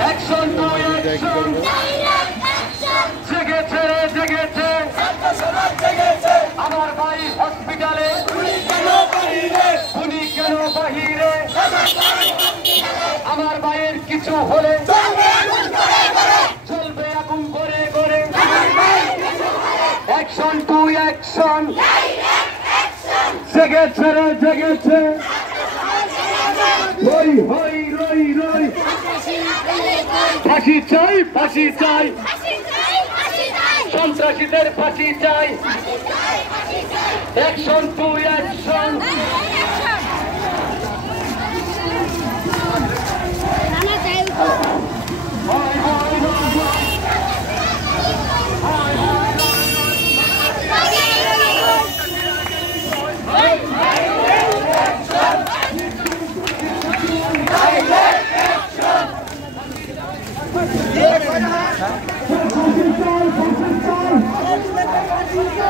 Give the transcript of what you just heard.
action to action জেগেছে রে জেগেছে আমার ভাই হসপিটালে উনি কেন বাহিরে আমার ভাইয়ের কিছু হলে চলবে আগুন করে করে অ্যাকশন টু অ্যাকশন জেগেছে রে জেগেছে হই হই রই রই ফাঁসি চাই ফাঁসি চাই সন্ত্রাসীদের ফাঁসি চাই অ্যাকশন টু অ্যাকশন